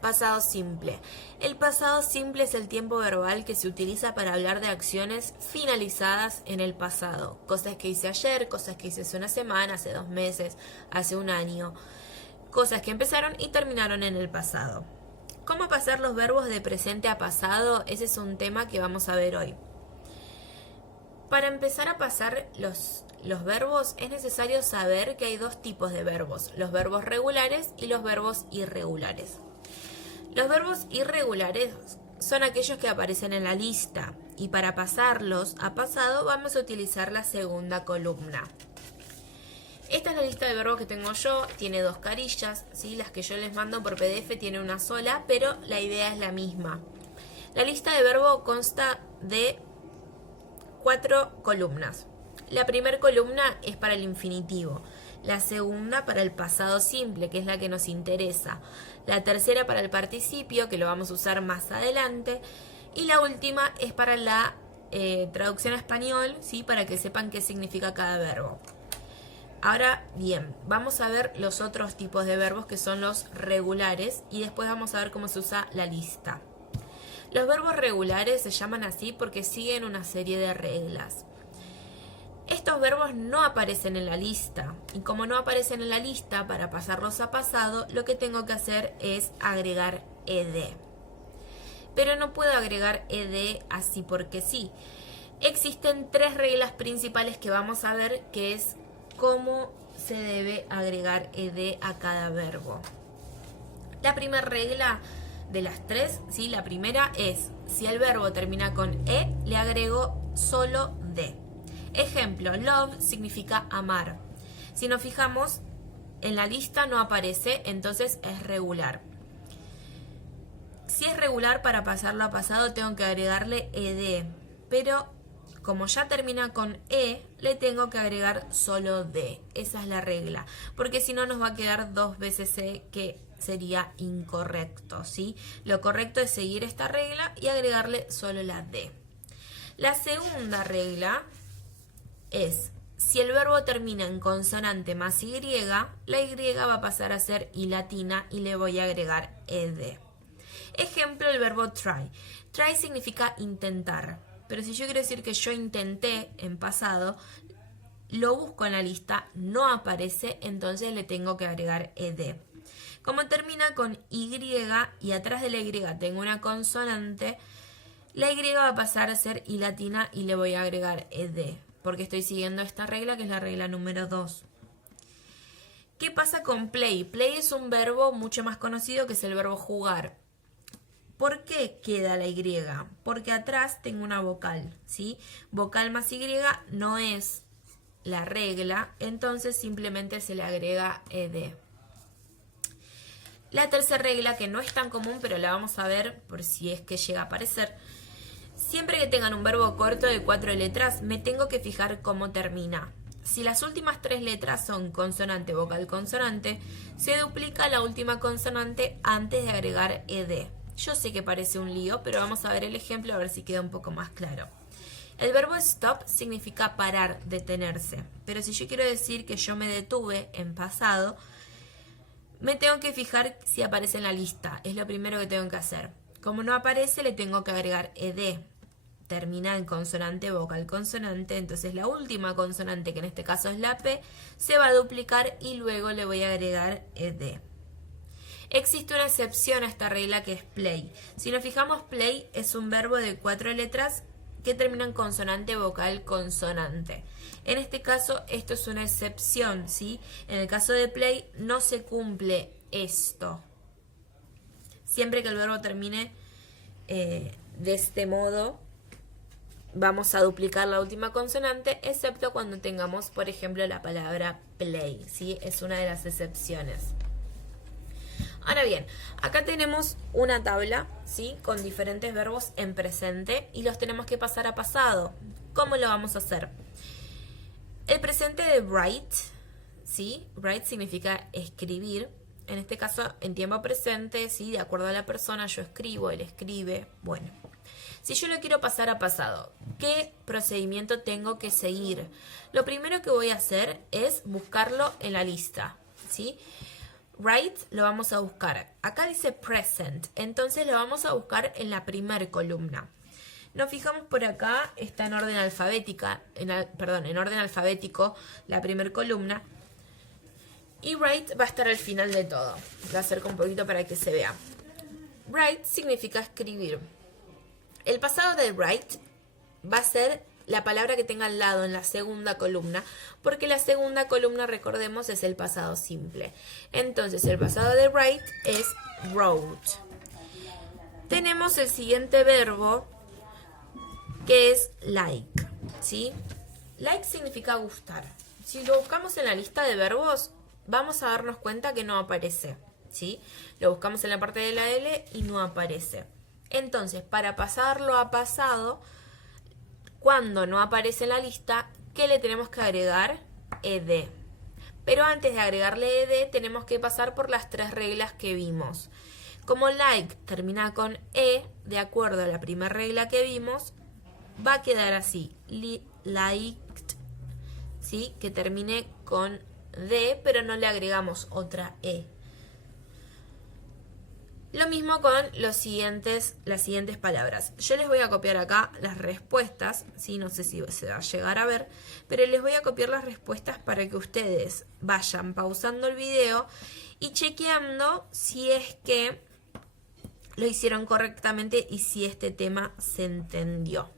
Pasado simple. El pasado simple es el tiempo verbal que se utiliza para hablar de acciones finalizadas en el pasado. Cosas que hice ayer, cosas que hice hace una semana, hace 2 meses, hace un año. Cosas que empezaron y terminaron en el pasado. ¿Cómo pasar los verbos de presente a pasado? Ese es un tema que vamos a ver hoy. Para empezar a pasar los verbos es necesario saber que hay 2 tipos de verbos, los verbos regulares y los verbos irregulares. Los verbos irregulares son aquellos que aparecen en la lista y para pasarlos a pasado vamos a utilizar la segunda columna. Esta es la lista de verbos que tengo yo, tiene 2 carillas, ¿sí? Las que yo les mando por PDF tiene una sola, pero la idea es la misma. La lista de verbos consta de 4 columnas. La primera columna es para el infinitivo, la segunda para el pasado simple, que es la que nos interesa, la tercera para el participio, que lo vamos a usar más adelante, y la última es para la traducción a español, ¿sí? Para que sepan qué significa cada verbo. Ahora bien, vamos a ver los otros tipos de verbos que son los regulares y después vamos a ver cómo se usa la lista. Los verbos regulares se llaman así porque siguen una serie de reglas. Estos verbos no aparecen en la lista y como no aparecen en la lista, para pasarlos a pasado, lo que tengo que hacer es agregar ed. Pero no puedo agregar ed así porque sí. Existen 3 reglas principales que vamos a ver, que es cómo se debe agregar ed a cada verbo. La primera regla de las 3, ¿sí? La primera es, si el verbo termina con e, le agrego solo d. Ejemplo, love significa amar. Si nos fijamos, en la lista no aparece, entonces es regular. Si es regular, para pasarlo a pasado tengo que agregarle ed, pero como ya termina con e, le tengo que agregar solo d. Esa es la regla, porque si no nos va a quedar 2 veces e, que sería incorrecto, ¿sí? Lo correcto es seguir esta regla y agregarle solo la d. La segunda regla es, si el verbo termina en consonante más y, la y va a pasar a ser i latina y le voy a agregar ed. Ejemplo, el verbo try. Try significa intentar, pero si yo quiero decir que yo intenté en pasado, lo busco en la lista, no aparece, entonces le tengo que agregar ed. Como termina con y y atrás de la y tengo una consonante, la y va a pasar a ser i latina y le voy a agregar ed, porque estoy siguiendo esta regla, que es la regla número 2. ¿Qué pasa con play? Play es un verbo mucho más conocido, que es el verbo jugar. ¿Por qué queda la y? Porque atrás tengo una vocal, ¿sí? Vocal más y no es la regla, entonces simplemente se le agrega ed. La tercera regla, que no es tan común, pero la vamos a ver por si es que llega a aparecer. Siempre que tengan un verbo corto de 4 letras, me tengo que fijar cómo termina. Si las últimas 3 letras son consonante, vocal, consonante, se duplica la última consonante antes de agregar ed. Yo sé que parece un lío, pero vamos a ver el ejemplo a ver si queda un poco más claro. El verbo stop significa parar, detenerse. Pero si yo quiero decir que yo me detuve en pasado, me tengo que fijar si aparece en la lista. Es lo primero que tengo que hacer. Como no aparece, le tengo que agregar ed. Termina en consonante, vocal, consonante. Entonces la última consonante, que en este caso es la P, se va a duplicar y luego le voy a agregar ed. Existe una excepción a esta regla, que es play. Si nos fijamos, play es un verbo de 4 letras que termina en consonante, vocal, consonante. En este caso, esto es una excepción, ¿sí? En el caso de play no se cumple esto. Siempre que el verbo termine de este modo, vamos a duplicar la última consonante, excepto cuando tengamos, por ejemplo, la palabra play, ¿sí? Es una de las excepciones. Ahora bien, acá tenemos una tabla, ¿sí? Con diferentes verbos en presente y los tenemos que pasar a pasado. ¿Cómo lo vamos a hacer? El presente de write, ¿sí? Write significa escribir. En este caso, en tiempo presente, ¿sí? De acuerdo a la persona, yo escribo, él escribe. Bueno, si yo lo quiero pasar a pasado, ¿qué procedimiento tengo que seguir? Lo primero que voy a hacer es buscarlo en la lista, ¿sí? right lo vamos a buscar. Acá dice present, entonces lo vamos a buscar en la primer columna. Nos fijamos por acá, está en orden alfabética, en orden alfabético la primer columna. Y write va a estar al final de todo. Lo acerco un poquito para que se vea. Write significa escribir. El pasado de write va a ser la palabra que tenga al lado en la segunda columna, porque la segunda columna, recordemos, es el pasado simple. Entonces, el pasado de write es wrote. Tenemos el siguiente verbo, que es like, ¿sí? Like significa gustar. Si lo buscamos en la lista de verbos, vamos a darnos cuenta que no aparece, ¿sí? Lo buscamos en la parte de la L y no aparece. Entonces, para pasarlo a pasado, cuando no aparece en la lista, ¿qué le tenemos que agregar? Ed. Pero antes de agregarle ed, tenemos que pasar por las 3 reglas que vimos. Como like termina con e, de acuerdo a la primera regla que vimos, va a quedar así, liked, ¿sí? Que termine con d, pero no le agregamos otra e. Lo mismo con las siguientes palabras. Yo les voy a copiar acá las respuestas, ¿sí? No sé si se va a llegar a ver, pero les voy a copiar las respuestas para que ustedes vayan pausando el video y chequeando si es que lo hicieron correctamente y si este tema se entendió.